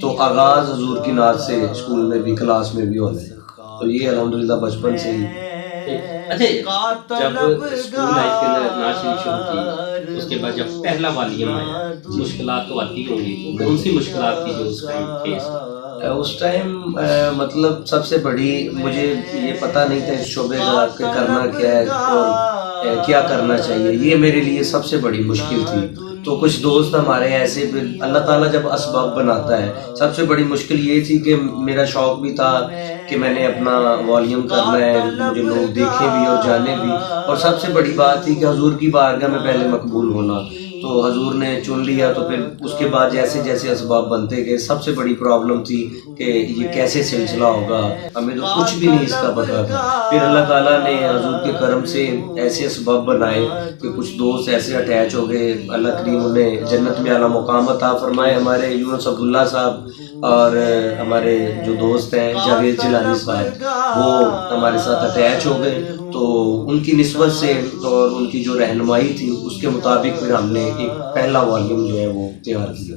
تو آغاز حضور کی نعت سے اسکول میں بھی کلاس میں بھی ہونا ہے. تو یہ الحمدللہ بچپن سے ہی. اچھا جب اسکول لائف کے اندر نعت شریف شروع کی اس کے بعد جب پہلا والیوم آیا مشکلات تو آتی ہوں گی, کون سی مشکلات تھی جو اس ٹائم فیس؟ اس ٹائم مطلب سب سے بڑی مجھے یہ پتہ نہیں تھا اس شعبے کا کہ کرنا کیا ہے اور کیا کرنا چاہیے. یہ میرے لیے سب سے بڑی مشکل تھی. تو کچھ دوست ہمارے ایسے, اللہ تعالیٰ جب اسباب بناتا ہے, سب سے بڑی مشکل یہ تھی کہ میرا شوق بھی تھا کہ میں نے اپنا والیوم کرنا ہے, مجھے لوگ دیکھیں بھی اور جانے بھی, اور سب سے بڑی بات تھی کہ حضور کی بارگاہ میں پہلے مقبول ہونا. تو حضور نے چن لیا, تو پھر اس کے بعد جیسے جیسے اسباب بنتے گئے, سب سے بڑی پرابلم تھی کہ یہ کیسے سلسلہ ہوگا, ہمیں تو کچھ بھی نہیں اس کا پتہ تھا. پھر اللہ تعالیٰ نے حضور کے کرم سے ایسے اسباب بنائے کہ کچھ دوست ایسے اٹیچ ہو گئے, اللہ کریم انہیں جنت میں اعلیٰ مقام عطا فرمائے. ہمارے یونس عبداللہ صاحب اور ہمارے جو دوست ہیں جاوید جیلانی صاحب, وہ ہمارے ساتھ اٹیچ ہو گئے. تو ان کی نسبت سے اور ان کی جو رہنمائی تھی اس کے مطابق پھر ہم نے ایک پہلا والیوم جو ہے وہ تیار کیا.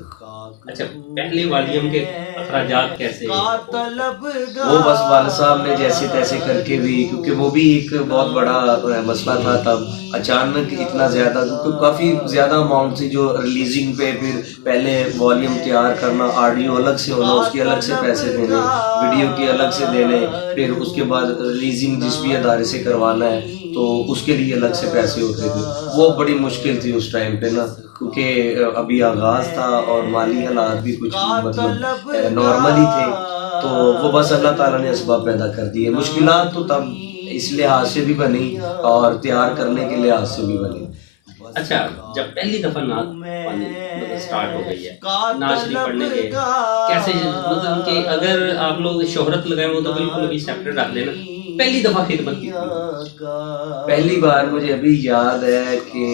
اچھا پہلے والیوم کے اخراجات کیسے؟ وہ بس والد صاحب نے جیسے تیسے کر کے بھی, کیونکہ وہ بھی ایک بہت بڑا مسئلہ تھا تب, اچانک اتنا زیادہ, کیونکہ کافی زیادہ اماؤنٹ تھی جو ریلیزنگ پہ, پھر پہلے والیوم تیار کرنا, آڈیو الگ سے ہونا, اس کے الگ سے پیسے دینے, ویڈیو کے الگ سے دینے, پھر اس کے بعد ریلیزنگ جس بھی ادارے سے کروانا ہے تو اس کے لیے الگ سے پیسے ہوتے تھے. وہ بڑی مشکل تھی اس ٹائم پہ نا, کیونکہ ابھی آغاز تھا اور مالی حالات بھی کچھ مطلب نارمل ہی تھے. تو وہ بس اللہ تعالیٰ نے اسباب پیدا کر دیے. مشکلات تو تب اس لحاظ سے بھی بنی اور تیار کرنے کے لحاظ سے بھی بنی. اچھا جب پہلی دفعہ نعت پڑھنی سٹارٹ ہو گئی ہے, نعت شریف پڑھنے کے کیسے, مطلب کہ اگر آپ لوگ شہرت لگائے ہو تو بالکل ابھی سیپریٹ رکھ دینا, پہلی دفعہ خدمت کی تھی؟ پہلی بار مجھے ابھی یاد ہے کہ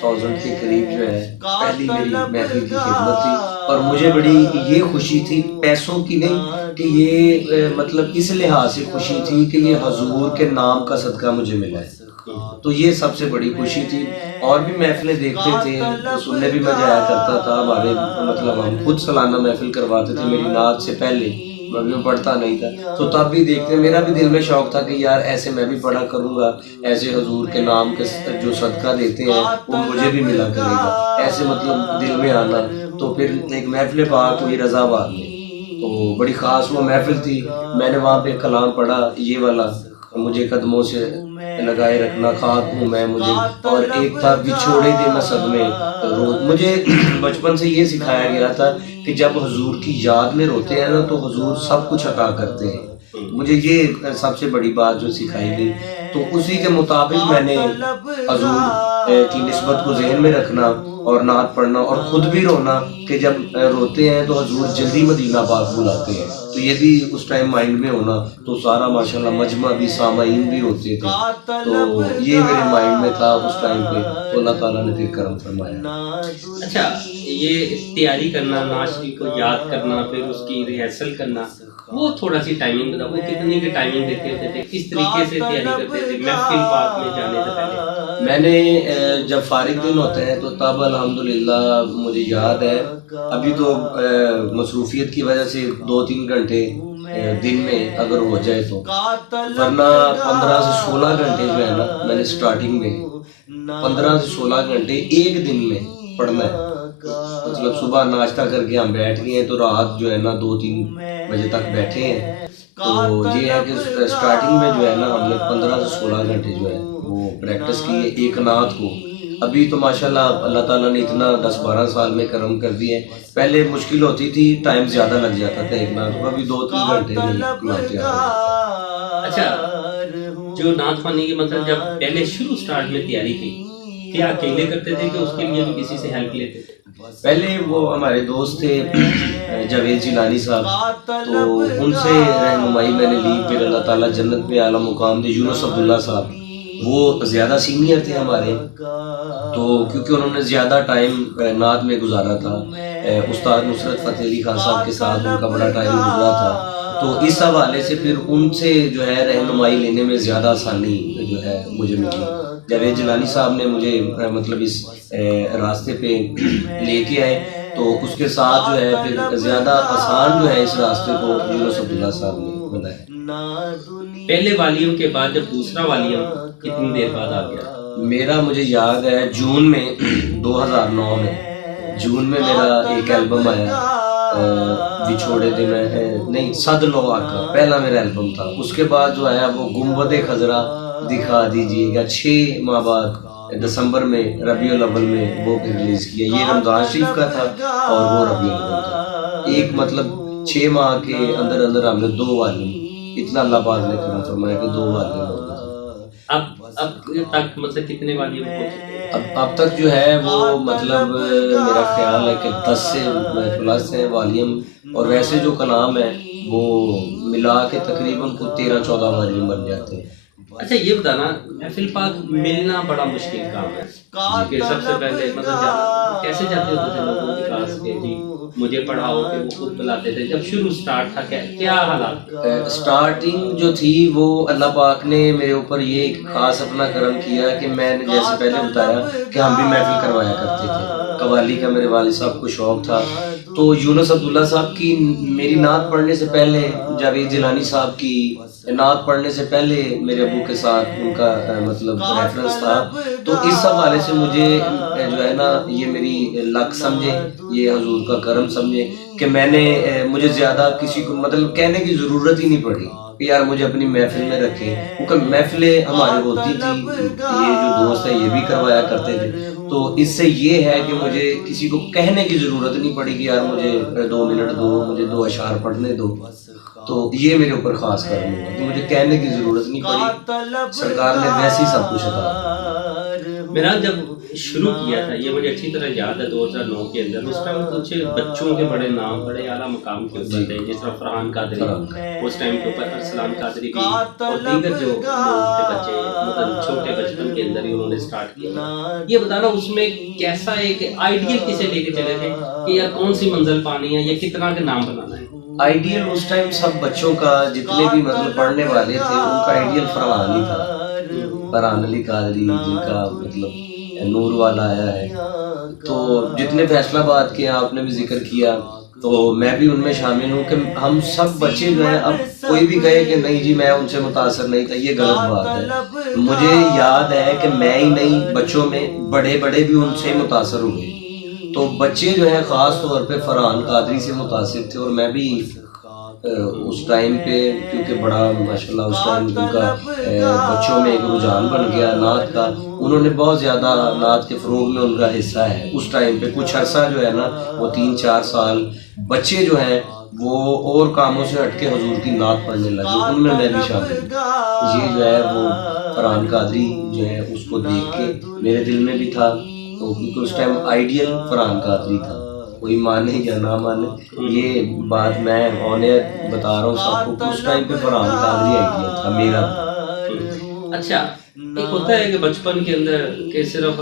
2000 کے قریب جو ہے پہلی میری محفل کی خدمت تھی, اور مجھے بڑی یہ خوشی تھی, پیسوں کی نہیں, کہ یہ مطلب اس لحاظ سے خوشی تھی کہ یہ حضور کے نام کا صدقہ مجھے ملا ہے. تو یہ سب سے بڑی خوشی تھی. اور بھی محفلیں دیکھتے تھے تو سننے بھی میں جایا کرتا تھا. ہمارے مطلب ہم خود سالانہ محفل کرواتے تھے میری نعت سے پہلے, میں پڑھتا نہیں تھا تو تب بھی دیکھتے, میرا بھی دل میں شوق تھا کہ یار ایسے میں بھی پڑھا کروں گا, ایسے حضور کے نام کے جو صدقہ دیتے ہیں وہ مجھے بھی ملا کرے گا, ایسے مطلب دل میں آنا. تو پھر ایک محفل پاک ہوئی رضا آباد میں, تو بڑی خاص وہ محفل تھی. میں نے وہاں پہ کلام پڑھا یہ والا, مجھے قدموں سے لگائے رکھنا خاک ہوں میں مجھے, اور ایک تھا بچھوڑے دے میں صدمے روز. مجھے بچپن سے یہ سکھایا گیا تھا کہ جب حضور کی یاد میں روتے ہیں نا تو حضور سب کچھ عطا کرتے ہیں. مجھے یہ سب سے بڑی بات جو سکھائی گئی, تو اسی کے مطابق میں نے حضور کی نسبت کو ذہن میں رکھنا اور نعت پڑھنا, اور خود بھی رونا کہ جب روتے ہیں تو حضور جلدی مدینہ پاک بلاتے ہیں. تو یہ بھی اس ٹائم مائنڈ میں ہونا, تو سارا ماشاءاللہ مجمع بھی سامعین بھی ہوتے تھے, تو یہ میرے مائنڈ میں تھا اس ٹائم پہ. تو اللہ تعالیٰ نے پھر کرم فرمایا. اچھا یہ تیاری کرنا, نعت شریف کو یاد کرنا, پھر اس کی ریہرسل کرنا, وہ تھوڑا سی ٹائمنگ بتاؤ, کتنی کی ٹائمنگ دیتے ہوتے تھے, کس طریقے سے تیاری کرتے تھے محفل پاک میں جانے سے پہلے؟ میں نے جب فارغ دن ہوتے ہیں تو تب الحمدللہ مجھے یاد ہے, ابھی تو مصروفیت کی وجہ سے 2-3 گھنٹے دن میں اگر ہو جائے تو, ورنہ 15 سے 16 گھنٹے جو ہے نا, میں نے سٹارٹنگ میں 15 سے 16 گھنٹے ایک دن میں پڑھنا ہے. مطلب صبح ناشتہ کر کے ہم بیٹھ گئے ہیں تو رات جو ہے نا 2-3 بجے تک بیٹھے ہیں. تو یہ ہے کہ سٹارٹنگ میں جو ہے نا ہم نے 15 سے 16 گھنٹے جو ہے وہ پریکٹس کی ہے ایک نعت کو. ابھی تو ماشاءاللہ اللہ تعالیٰ نے اتنا 10-12 سال میں کرم کر دیے. پہلے مشکل ہوتی تھی, ٹائم زیادہ لگ جاتا تھا ایک نعت کو, ابھی 2-3 گھنٹے میں نعت تیار ہو. اچھا جو نعت خوانی کی مطلب جب پہلے شروع سٹارٹ میں تیاری تھی, کیا اکیلے کرتے تھے کہ اس کے لیے بھی کسی سے ہیلپ لیتے تھے؟ پہلے وہ ہمارے دوست تھے جاوید جیلانی صاحب, تو ان سے رہنمائی میں نے لی. پھر اللہ تعالیٰ جنت میں اعلیٰ مقام دے یونس عبداللہ صاحب, وہ زیادہ سینئر تھے ہمارے, تو کیونکہ انہوں نے زیادہ ٹائم نعت میں گزارا تھا. استاد نصرت فتح علی خان صاحب کے ساتھ ان کا بڑا ٹائم گزرا تھا, تو اس حوالے سے پھر ان سے جو ہے رہنمائی لینے میں زیادہ آسانی جو ہے مجھے ملی. جاوید جیلانی صاحب نے مجھے مطلب اس راستے پہ لے کے آئے. تو اس کے ساتھ جو ہے پھر زیادہ آسان جو ہے اس راستے کو یونس عبداللہ صاحب نے بنایا۔ پہلے والیم کے بعد جب دوسرا والیم کتنی دیر بعد آ گیا؟ میرا مجھے یاد ہے جون میں 2009 میں جون میں میرا ایک البم آیا بچھوڑے دن نہیں صد لو آقا، پہلا میرا البم تھا۔ اس کے بعد جو آیا وہ گنبد خضرا دکھا دیجیے گا، 6 ماہ بعد دسمبر میں ربیع الاول میں وہ ریلیز کیا۔ یہ رمضان شریف کا تھا اور وہ ربیع الاول تھا۔ ایک مطلب 6 ماہ کے اندر اندر ہم نے 2 والیم، اتنا اللہ پاک نے کرم فرمایا کہ 2 والیم ہو گئے۔ اب تک مطلب کتنے والیم ہو چکے ہیں؟ اب تک جو ہے وہ مطلب میرا خیال ہے کہ 10 سے پلس ہیں والیم، اور ویسے جو کلام ہے وہ ملا کے تقریباً 13-14 والیم بن جاتے ہیں۔ اچھا یہ بتانا، محفل پاک ملنا بڑا مشکل کام ہے کہ سب سے پہلے مطلب کیسے جاتے ہوتے تھے لوگوں کے پاس کہ جی مجھے پڑھاؤ، کہ وہ خود بلاتے تھے؟ جب شروع سٹارٹ تھا کیا حالات؟ سٹارٹنگ جو تھی وہ اللہ پاک نے میرے اوپر یہ ایک خاص اپنا کرم کیا کہ میں نے جیسے پہلے بتایا کہ ہم بھی محفل کروایا کرتے تھے، قوالی کا میرے والد صاحب کو شوق تھا۔ تو یونس عبداللہ صاحب کی میری نعت پڑھنے سے پہلے، جاوید جیلانی صاحب کی نعت پڑھنے سے پہلے میرے ابو کے ساتھ ان کا مطلب ریفرنس تھا۔ تو اس حوالے سے مجھے جو ہے نا یہ میری لک سمجھے، یہ حضور کا کرم سمجھے کہ میں نے مجھے زیادہ کسی کو مطلب کہنے کی ضرورت ہی نہیں پڑی کہ یار مجھے اپنی محفل میں رکھیں، کیونکہ محفلیں ہماری ہوتی تھی، یہ جو دوست ہیں یہ بھی کروایا کرتے تھے۔ تو اس سے یہ ہے کہ مجھے کسی کو کہنے کی ضرورت نہیں پڑی کہ یار مجھے 2 منٹ دو، مجھے 2 اشعار پڑھنے دو۔ تو یہ میرے اوپر خاص کرم ہوا کہ مجھے کہنے کی ضرورت نہیں پڑی، سرکار نے ویسے ہی سب کچھ عطا۔ میرا جب شروع کیا تھا یہ مجھے اچھی طرح یاد ہے 2009 کے اندر، اس ٹائم کچھ بچوں کے بڑے نام بڑے اعلیٰ مقام کے اوپر تھے، جس طرح فرحان قادری، اس ٹائم کے اوپر ارسلان قادری بھی، اور دیگر جو لوگ تھے بچے مطلب چھوٹے بچپن کے اندر ہی انہوں نے اسٹارٹ کیا۔ یہ بتانا اس میں کیسا ایک آئیڈیل کسے لے کے چلے تھے کہ یار کون سی منزل پانی ہے یا کتنا کے نام بنانا ہے؟ آئیڈیل اس ٹائم سب بچوں کا، جتنے بھی مطلب پڑھنے والے تھے ان کا آئیڈیل فرحان ہی تھا، فرحان علی قادری جن کا مطلب نور والا آیا ہے۔ تو جتنے فیصل آباد کے آپ نے بھی ذکر کیا تو میں بھی ان میں شامل ہوں کہ ہم سب بچے جو ہیں، اب کوئی بھی کہے کہ نہیں جی میں ان سے متاثر نہیں تھا، یہ غلط بات ہے۔ مجھے یاد ہے کہ میں ہی نہیں، بچوں میں بڑے بھی ان سے متاثر ہوئے۔ تو بچے جو ہے خاص طور پہ فرحان قادری سے متاثر تھے، اور میں بھی اس ٹائم پہ کیونکہ بڑا ماشاءاللہ اس ٹائم ان کا بچوں میں ایک رجحان بن گیا نعت کا، انہوں نے بہت زیادہ نعت کے فروغ میں ان کا حصہ ہے۔ اس ٹائم پہ کچھ عرصہ جو ہے نا وہ 3-4 سال بچے جو ہیں وہ اور کاموں سے ہٹ کے حضور کی نعت پڑھنے لگے، ان میں بھی شامل ہوں۔ یہ جو ہے وہ فرحان قادری جو ہے اس کو دیکھ کے میرے دل میں بھی تھا، تو کیونکہ اس ٹائم آئیڈیل فرحان قادری تھا، کوئی مانے یا نہ مانے یہ بات میں آن ایئر بتا رہا ہوں سب کو کہ اس ٹائم پہ فرحان قادری آئیڈیل تھا میرا۔ اچھا ایک ہوتا ہے کہ بچپن کے اندر کہ صرف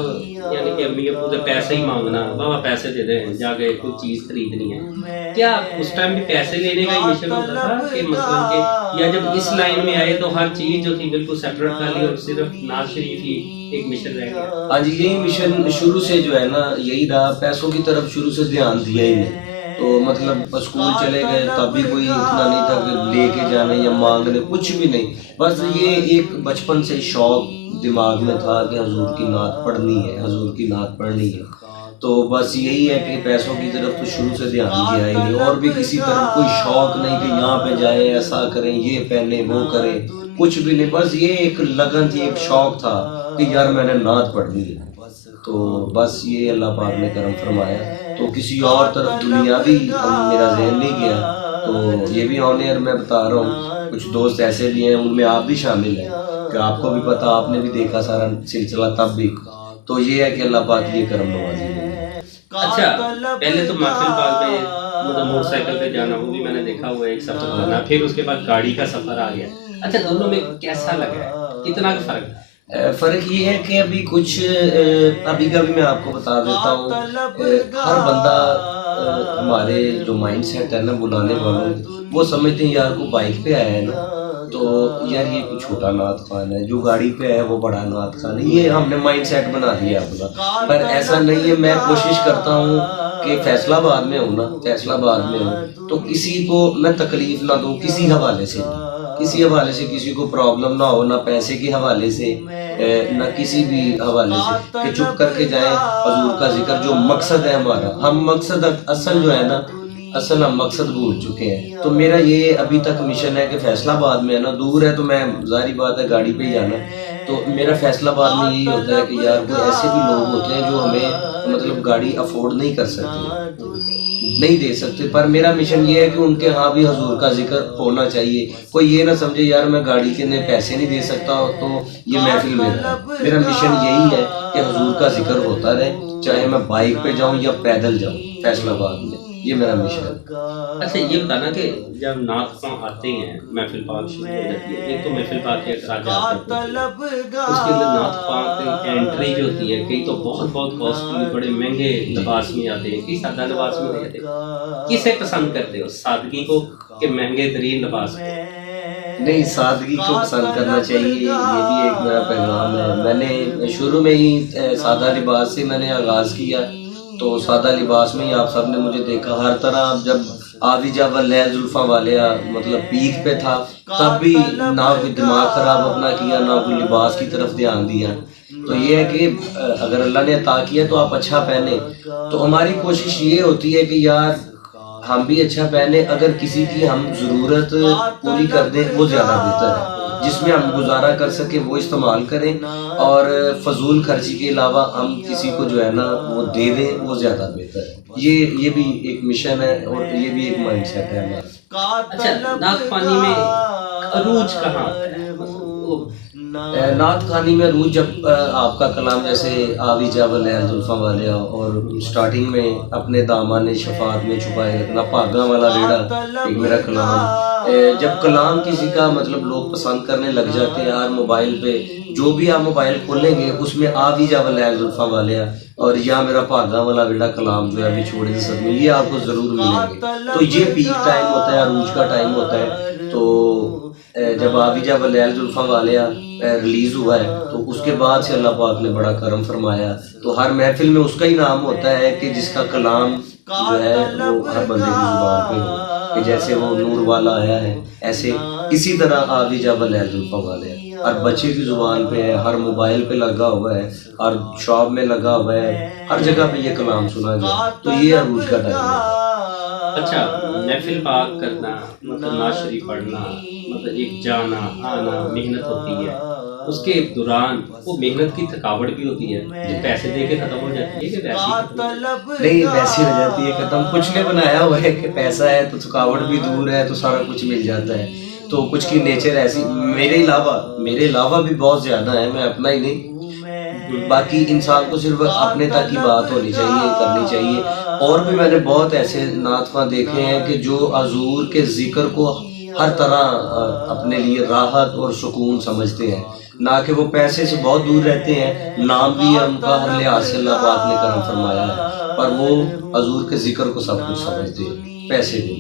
یعنی کہ امی ابو سے پیسے ہی مانگنا، بابا پیسے دے دیں جا کے کوئی چیز خریدنی ہے، کیا اس ٹائم بھی پیسے لینے کا ہی مشن ہوتا تھا کہ مطلب کہ یا جب اس لائن میں آئے تو ہر چیز جو تھی بالکل سیپریٹ کر لی اور صرف ناز شریف ہی ایک مشن رہ گیا؟ ہاں جی یہی مشن شروع سے جو ہے نا یہی رہا، پیسوں کی طرف شروع سے دھیان دیا ہی نہیں۔ تو مطلب اسکول چلے گئے تب بھی کوئی اتنا نہیں تھا کہ لے کے جانے یا مانگنے، کچھ بھی نہیں، بس یہ ایک بچپن سے شوق دماغ میں تھا کہ حضور کی نعت پڑھنی ہے، حضور کی نعت پڑھنی ہے۔ تو بس یہی ہے کہ پیسوں کی طرف تو شروع سے دھیان دیا ہی نہیں، اور بھی کسی طرف کوئی شوق نہیں کہ یہاں پہ جائیں ایسا کریں یہ پہنیں وہ کریں، کچھ بھی نہیں، بس یہ ایک لگن تھی، ایک شوق تھا کہ یار میں نے نعت پڑھنی ہے۔ تو بس یہ اللہ پاک نے کرم فرمایا، تو کسی اور طرف دنیاوی میرا ذہن نہیں گیا۔ تو یہ بھی آن ایئر میں بتا رہا ہوں، کچھ دوست ایسے بھی ہیں ان میں آپ بھی شامل ہیں کہ آپ کو بھی پتا، آپ نے بھی دیکھا سارا سلسلہ تب بھی۔ تو یہ ہے کہ اللہ پاک یہ کرم نوازی ہے۔ اچھا پہلے تو محفل پاک میں مطلب موٹر سائیکل پہ جانا وہ بھی میں نے دیکھا ہوا ہے، ایک سفر کرنا، پھر اس کے بعد گاڑی کا سفر آ گیا۔ اچھا دونوں میں کیسا لگا ہے، کتنا کا فرق ہے؟ فرق یہ ہے کہ ابھی کچھ ابھی کا بھی میں آپ کو بتا دیتا ہوں، ہر بندہ ہمارے جو مائنڈ سیٹ ہے نا بلانے والوں وہ سمجھتے ہیں یار کو بائک پہ آیا ہے نا تو یار یہ کوئی چھوٹا نعت خوان ہے، جو گاڑی پہ ہے وہ بڑا نعت خوان ہے، یہ ہم نے مائنڈ سیٹ بنا دیا اپنا، پر ایسا نہیں ہے۔ میں کوشش کرتا ہوں کہ فیصلہ آباد میں ہوں نا، فیصلہ آباد میں ہوں تو کسی کو میں تکلیف نہ دوں کسی حوالے سے، کسی حوالے سے کسی کو پرابلم نہ ہو، نہ پیسے کے حوالے سے نہ کسی بھی حوالے سے، کہ چپ کر کے جائیں حضور کا ذکر جو مقصد ہے ہمارا، ہم مقصد اصل جو ہے نا، اصل ہم مقصد بھول چکے ہیں. تو میرا یہ ابھی تک مشن ہے کہ فیصلہ آباد میں ہے نا، دور ہے تو میں ظاہری بات ہے گاڑی پہ ہی جانا، تو میرا فیصلہ آباد میں یہی ہوتا ہے کہ یار کوئی ایسے بھی لوگ ہوتے ہیں جو ہمیں مطلب گاڑی افورڈ نہیں کر سکتے، نہیں دے سکتے، پر میرا مشن یہ ہے کہ ان کے ہاں بھی حضور کا ذکر ہونا چاہیے. کوئی یہ نہ سمجھے یار میں گاڑی کے لیے پیسے نہیں دے سکتا تو یہ محفل میرا ہے. میرا مشن یہی ہے کہ حضور کا ذکر ہوتا رہے، چاہے میں بائک پہ جاؤں یا پیدل جاؤں فیصلہ آباد میں، یہ میرا مشن ہے. اچھا یہ بتانا کہ جب نعت خواں آتے ہیں محفل پاک شروع ہو جاتی ہے، ایک تو محفل پاک کے اخراجات ہوتے ہیں، اس کے اندر نعت خواں کی انٹری جو ہوتی ہے، کئی تو بہت بہت کاسٹلی بڑے مہنگے لباس میں آتے ہیں، کئی سادہ لباس میں آتے ہیں. کسے پسند کرتے ہو، سادگی کو کہ مہنگے ترین لباس کو؟ نہیں، سادگی کو پسند کرنا چاہیے، یہ بھی ایک میرا پیغام ہے. میں نے شروع میں ہی سادہ لباس سے میں نے آغاز کیا، تو سادہ لباس میں ہی آپ سب نے مجھے دیکھا ہر طرح. جب آدھی جب لیل زلفاں والیا مطلب پیک پہ تھا تب بھی نہ کوئی دماغ خراب اپنا کیا، نہ کوئی لباس کی طرف دھیان دیا. تو یہ ہے کہ اگر اللہ نے عطا کیا تو آپ اچھا پہنے. تو ہماری کوشش یہ ہوتی ہے کہ یار ہم بھی اچھا پہنے، اگر کسی کی ہم ضرورت پوری کر دیں وہ زیادہ بہتر ہے. جس میں ہم گزارا کر سکیں وہ استعمال کریں، اور فضول خرچی کے علاوہ ہم کسی کو جو ہے نا وہ دے دیں، وہ زیادہ بہتر ہے. یہ بھی ایک مشن ہے اور یہ بھی ایک مائنڈ سیٹ ہے ہمارا. اچھا نعت خوانی میں عروج کہاں آتا ہے؟ نعت خوانی میں عروج جب آپ کا کلام جیسے آوی جب لیل زلفاں والیا، اور سٹارٹنگ میں اپنے دامان شفاعت میں چھپائے رکھنا، پاگاں والا ریڑا ایک میرا کلام. جب کلام کسی کا مطلب لوگ پسند کرنے لگ جاتے ہیں، ہر موبائل پہ جو بھی آپ موبائل کھولیں گے اس میں آوی جب لیل زلفاں والیا اور یا میرا پاگاں والا ریڑا کلام جو ہے بچھوڑے سے میں، یہ آپ کو ضرور ملیں گے. تو یہ پیک ٹائم ہوتا ہے، عروج کا ٹائم ہوتا ہے. تو جب آوی جب لیل زلفاں والیا ریلیز ہوا ہے تو اس کے بعد سے اللہ پاک نے بڑا کرم فرمایا. تو ہر محفل میں اس کا ہی نام ہوتا ہے کہ جس کا کلام جو ہے وہ ہر بندے کی زبان پہ ہو، کہ جیسے وہ نور والا آیا ہے ایسے اسی طرح آوی جب لیل زلفاں والیا ہر بچے کی زبان پہ ہے، ہر موبائل پہ لگا ہوا ہے، ہر شاپ میں لگا ہوا ہے، ہر جگہ پہ یہ کلام سنا گیا. تو یہ عروج کا ٹائم ہے. اچھا محفل پاک کرنا مطلب نعت شریف پڑھنا مطلب ایک جانا آنا محنت ہوتی ہے، اس کے دوران وہ محنت کی تھکاوٹ بھی ہوتی ہے جو پیسے دے کے ختم ہو جاتی ہے کہ ویسے ہی ختم ہو جاتی ہے؟ نہیں، ویسے ہو جاتی ہے ختم. کچھ نے بنایا ہوا ہے کہ پیسہ ہے تو تھکاوٹ بھی دور ہے تو سارا کچھ مل جاتا ہے. تو کچھ کی نیچر ایسی، میرے علاوہ بھی بہت زیادہ ہے، میں اپنا ہی نہیں، باقی انسان کو صرف اپنے تک کی بات ہونی چاہیے، کرنی چاہیے. اور بھی میں نے بہت ایسے نعت خواں دیکھے ہیں کہ جو حضور کے ذکر کو ہر طرح اپنے لیے راحت اور سکون سمجھتے ہیں، نہ کہ وہ پیسے سے بہت دور رہتے ہیں، نام بھی ہے ان کا ہر لحاظ سے اللہ پاک نے کرم فرمایا ہے، پر وہ حضور کے ذکر کو سب کچھ سمجھتے ہیں، پیسے بھی.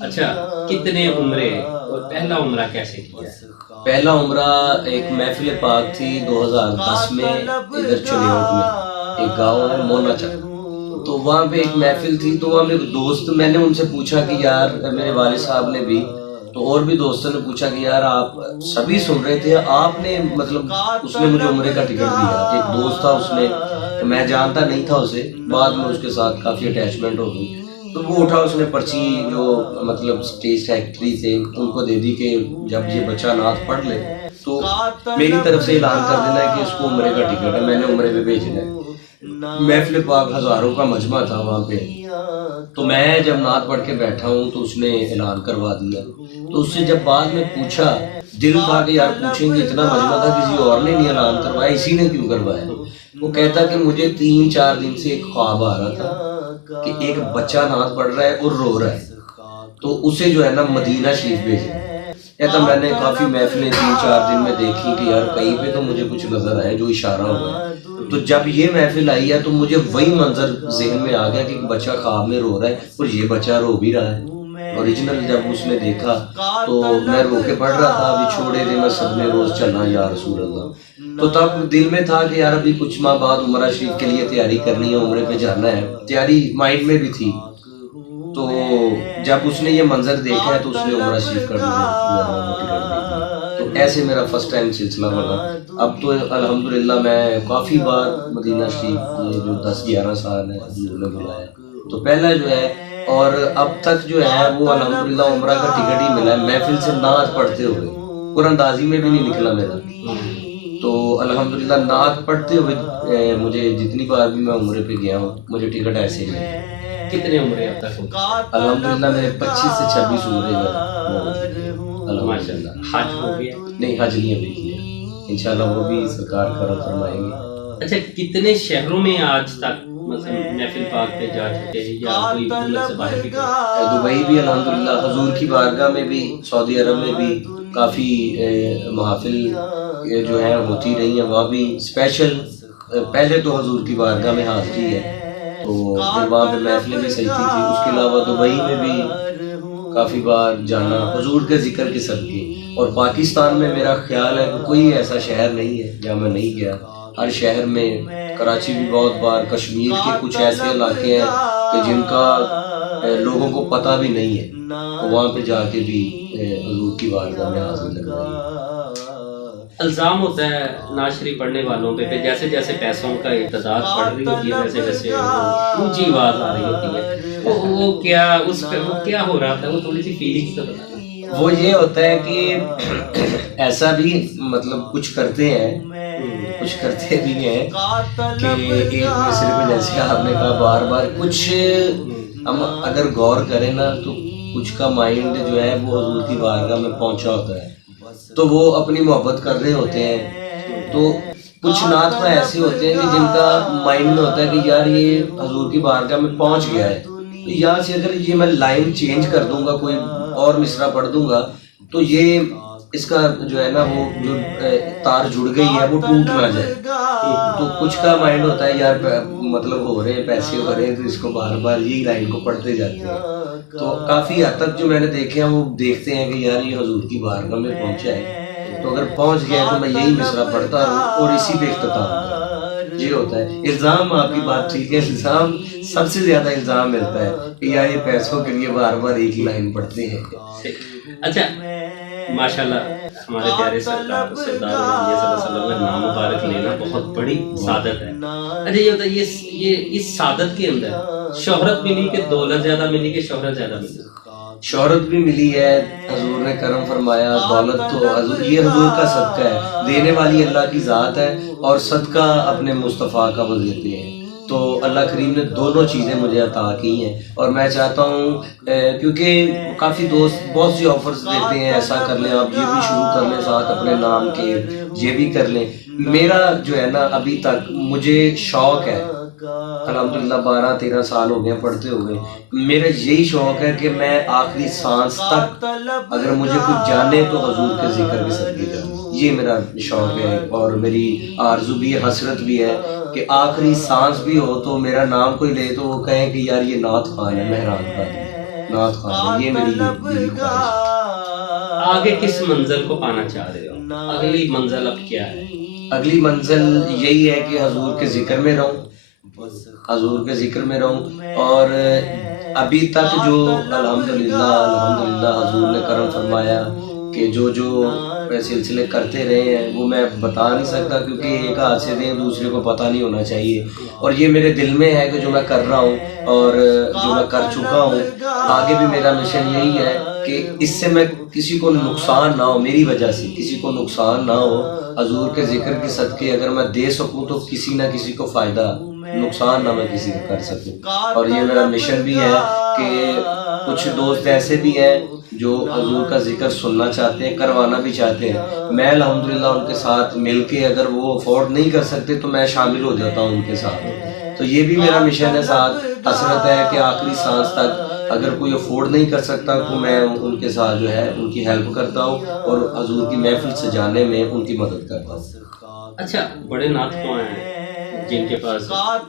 اچھا کتنے عمرے اور پہلا عمرہ کیسے کیا ہے؟ پہلا عمرہ ایک محفل پاک تھی 2010 میں ادھر چنیوٹ میں، ایک گاؤں ہے مونا چک، تو وہاں پہ ایک محفل تھی. تو وہاں میرے دوست، میں نے ان سے پوچھا کہ یار میرے والد صاحب نے بھی، تو اور بھی دوستوں نے پوچھا کہ یار آپ سبھی سن رہے تھے، آپ نے مطلب اس نے مجھے عمرے کا ٹکٹ دیا. ایک دوست تھا اس نے، میں جانتا نہیں تھا اسے، بعد میں اس کے ساتھ کافی اٹیچمنٹ ہو گئی. تو وہ اٹھا، اس نے پرچی جو مطلب اسٹیج سیکرٹری تھے ان کو دے دی کہ جب یہ بچہ نعت پڑھ لے تو میری طرف سے اعلان کر دینا ہے کہ اس کو عمرے کا ٹکٹ ہے، میں نے عمرے پہ بھیجنا ہے. محفل پاک ہزاروں کا مجمع تھا وہاں پہ، تو میں جب نعت پڑھ کے بیٹھا ہوں تو اس نے اعلان کروا دیا. تو اس سے جب بعد میں پوچھا، دل تھا کہ یار پوچھیں گے، اتنا مجمع تھا کسی اور نے نہیں اعلان کروایا، اسی نے کیوں کروایا. وہ کہتا کہ مجھے 3-4 دن سے ایک خواب آ رہا تھا کہ ایک بچہ نعت پڑھ رہا ہے اور رو رہا ہے، تو اسے جو ہے نا مدینہ شریف بھیجنا. کہتا میں نے کافی محفلیں 3-4 دن میں دیکھی کہ یار کہیں پہ تو مجھے کچھ نظر آیا جو اشارہ ہوا ہے. تو جب یہ محفل آئی ہے تو مجھے وہی منظر ذہن میں آ گیا کہ ایک بچہ خواب میں رو رہا ہے اور یہ بچہ رو بھی رہا ہے. اوریجنل جب اس نے دیکھا تو میں رو کے پڑھ رہا تھا، ابھی چھوڑے دے میں سب میں روز چلنا یا رسول اللہ. تو تب دل میں تھا کہ یار ابھی کچھ ماہ بعد عمرہ شریف کے لیے تیاری کرنی ہے، عمرے پہ جانا ہے، تیاری مائنڈ میں بھی تھی. تو جب اس نے یہ منظر دیکھا ہے تو اس نے عمرہ شریف کا ٹکٹ دے دیا. تو ایسے میرا فرسٹ ٹائم سلسلہ بنا. اب تو الحمدللہ میں کافی بار مدینہ شریف، یہ جو 10-11 سال ہے حضور نے بلایا، تو پہلا جو ہے، اور اب تک جو ہے وہ الحمدللہ عمرہ کا ٹکٹ ہی ملا ہے محفل سے نعت پڑھتے ہوئے. قرآن اندازی میں بھی نہیں نکلا میرا. تو الحمدللہ نعت پڑھتے ہوئے مجھے جتنی بار بھی میں عمرے پہ گیا ہوں مجھے ٹکٹ ایسے ہی ملے. کتنے عمرے اب تک ہو چکے؟ الحمدللہ میرے 25 سے 26 عمرے میں ماشاء اللہ. حج ہو گیا؟ نہیں، حج نہیں ابھی کیا، انشاءاللہ وہ بھی سرکار کرم فرمائیں گے. اچھا، کتنے شہروں میں آج تک مثلا محفل پاک پہ جا چکے ہیں یا کوئی ملک سے باہر بھی گئے؟ دبئی بھی الحمدللہ، حضور کی بارگاہ میں بھی، سعودی عرب میں بھی کافی محافل جو ہیں ہوتی رہی ہیں، وہاں بھی اسپیشل پہلے تو حضور کی بارگاہ میں حاضری ہے تو پھر وہاں پہ محفلیں بھی سجتی تھی. اس کے علاوہ دبئی میں بھی کافی بار جانا حضور کے ذکر کے صدقے. اور پاکستان میں میرا خیال ہے کہ کوئی ایسا شہر نہیں ہے جہاں میں نہیں گیا. ہر شہر میں، کراچی بھی بہت بار، کشمیر کے کچھ ایسے علاقے ہیں کہ جن کا لوگوں کو پتہ بھی نہیں ہے، تو وہاں پہ جا کے بھی حضور کی بارگاہ میں حاضری لگائی. الزام ہوتا ہے نعت شریف پڑھنے والوں پہ جیسے جیسے پیسوں کا تعداد بڑھ رہی ہوتی ہے ویسے ویسے اونچی آواز آ رہی ہوتی ہے. وہ کیا اس پہ وہ کیا ہو رہا تھا، وہ تھوڑی سی فیلنگس تو بتا. وہ یہ ہوتا ہے کہ ایسا بھی مطلب کچھ کرتے بھی ہیں کہ ایک مسئلے پہ جیسے آپ نے کہا بار بار کچھ ہم اگر غور کریں نا تو کچھ کا مائنڈ جو ہے وہ حضور کی بارگاہ میں پہنچا ہوتا ہے تو وہ اپنی محبت کر رہے ہوتے ہیں. تو کچھ نعت خواہ ایسے ہوتے ہیں کہ جن کا مائنڈ میں ہوتا ہے کہ یار یہ حضور کی بارگاہ میں پہنچ گیا ہے، تو یہاں سے اگر یہ میں لائن چینج کر دوں گا، کوئی اور مصرع پڑھ دوں گا تو یہ اس کا جو ہے نا وہ جو تار جڑ گئی ہے وہ ٹوٹ نہ جائے. تو کچھ کا مائنڈ ہوتا ہے یار مطلب ہو رہے ہیں، پیسے ہو رہے ہیں، تو اس کو بار بار یہی لائن کو پڑھتے جاتے ہیں. تو کافی حد تک جو میں نے دیکھے ہیں وہ دیکھتے ہیں کہ یار یہ حضور کی بارگاہ میں پہنچا ہے، تو اگر پہنچ گیا تو میں یہی مصرع پڑھتا رہوں اور اسی پہ اختتام کرتا. یہ ہوتا ہے الزام. آپ کی بات ٹھیک ہے، الزام سب سے زیادہ الزام ملتا ہے کہ یار یہ پیسوں کے لیے بار بار ایک ہی لائن پڑھتے ہیں. اچھا، ماشاءاللہ ہمارے پیارے سرکار سردار عالم صلی اللہ علیہ وسلم کا نام مبارک لینا بہت بڑی سعادت ہے. اچھا، یہ ہوتا ہے یہ اس سعادت کے اندر شہرت ملی کہ دولت زیادہ ملی کہ شہرت زیادہ ملی؟ شہرت بھی ملی ہے، حضور نے کرم فرمایا. دولت تو حضور، یہ حضور کا صدقہ ہے، دینے والی اللہ کی ذات ہے اور صدقہ اپنے مصطفیٰ کا وہ دیتے ہیں. تو اللہ کریم نے دونوں چیزیں مجھے عطا کی ہیں اور میں چاہتا ہوں کیونکہ کافی دوست بہت سی آفرز دیتے ہیں، ایسا کر لیں آپ، یہ بھی شروع کر لیں ساتھ اپنے نام کے، یہ بھی کر لیں. میرا جو ہے نا ابھی تک مجھے شوق ہے، الحمدللہ 12-13 سال ہو گئے پڑھتے ہو گئے، میرا یہی شوق ہے کہ میں آخری سانس تک اگر مجھے کچھ جانے تو حضور کے ذکر کے صدقے جانے. یہ میرا شوق ہے اور میری آرزو بھی ہے، حسرت بھی ہے کہ آخری سانس بھی ہو تو میرا نام کوئی لے تو وہ کہیں کہ یار یہ نعت خوان ہے، مہران قادری نعت خوان ہے. یہ میری خواہش ہے. آگے کس منزل کو پانا چاہ رہے ہو؟ اگلی منزل اب کیا ہے؟ اگلی منزل یہی ہے کہ حضور کے ذکر میں رہوں، حضور کے ذکر میں رہوں. اور ابھی تک جو الحمدللہ حضور نے کرم فرمایا کہ جو سلسلے کرتے رہے ہیں وہ میں بتا نہیں سکتا کیونکہ ایک ہاتھ سے دیں دوسرے کو پتہ نہیں ہونا چاہیے. اور یہ میرے دل میں ہے کہ جو میں کر رہا ہوں اور جو میں کر چکا ہوں، آگے بھی میرا مشن یہی ہے کہ اس سے میں کسی کو نقصان نہ ہو، میری وجہ سے کسی کو نقصان نہ ہو. حضور کے ذکر کے صدقے اگر میں دے سکوں تو کسی نہ کسی کو فائدہ، نقصان نہ میں کسی کو کر سکوں. اور یہ میرا مشن بھی ہے کہ کچھ دوست ایسے بھی ہیں جو حضور کا ذکر سننا چاہتے ہیں، کروانا بھی چاہتے ہیں. میں الحمدللہ ان کے ساتھ مل کے اگر وہ افورڈ نہیں کر سکتے تو میں شامل ہو جاتا ہوں ان کے ساتھ. تو یہ بھی میرا مشن ہے. ساتھ حسرت ہے کہ آخری سانس تک اگر کوئی افورڈ نہیں کر سکتا تو میں ان کے ساتھ جو ہے ان کی ہیلپ کرتا ہوں اور حضور کی محفل سجانے میں ان کی مدد کرتا ہوں. اچھا، بڑے نعت خواہ ہیں جن کے پاس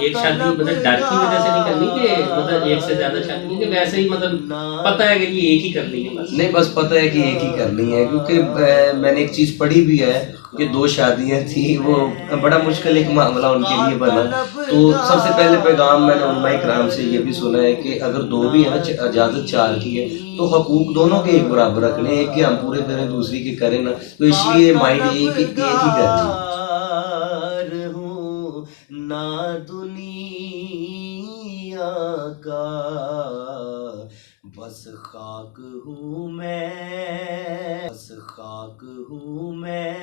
ایک شادی مطلب ڈر کی وجہ سے نہیں کرنی کہ مطلب ایک سے زیادہ شادی نہیں، کہ ویسے ہی مطلب پتہ ہے کہ یہ ایک ہی کرنی ہے بس؟ نہیں بس پتہ ہے کہ ایک ہی کرنی ہے، کیونکہ میں نے ایک چیز پڑھی بھی ہے کہ 2 شادیاں تھیں، وہ بڑا مشکل ایک معاملہ ان کے لیے بنا. تو سب سے پہلے پیغام میں نے علماء کرام سے یہ بھی سنا ہے کہ اگر 2 بھی ہے نا، اجازت 4 کی ہے، تو حقوق دونوں کے ایک برابر رکھنے، ایک کے ہم پورے کریں دوسری کے کریں نا. تو اس لیے مائنڈ یہی کہ ایک ہی کرنی ہے. نہ دنیا کا بس خاک ہوں میں، بس خاک ہوں میں.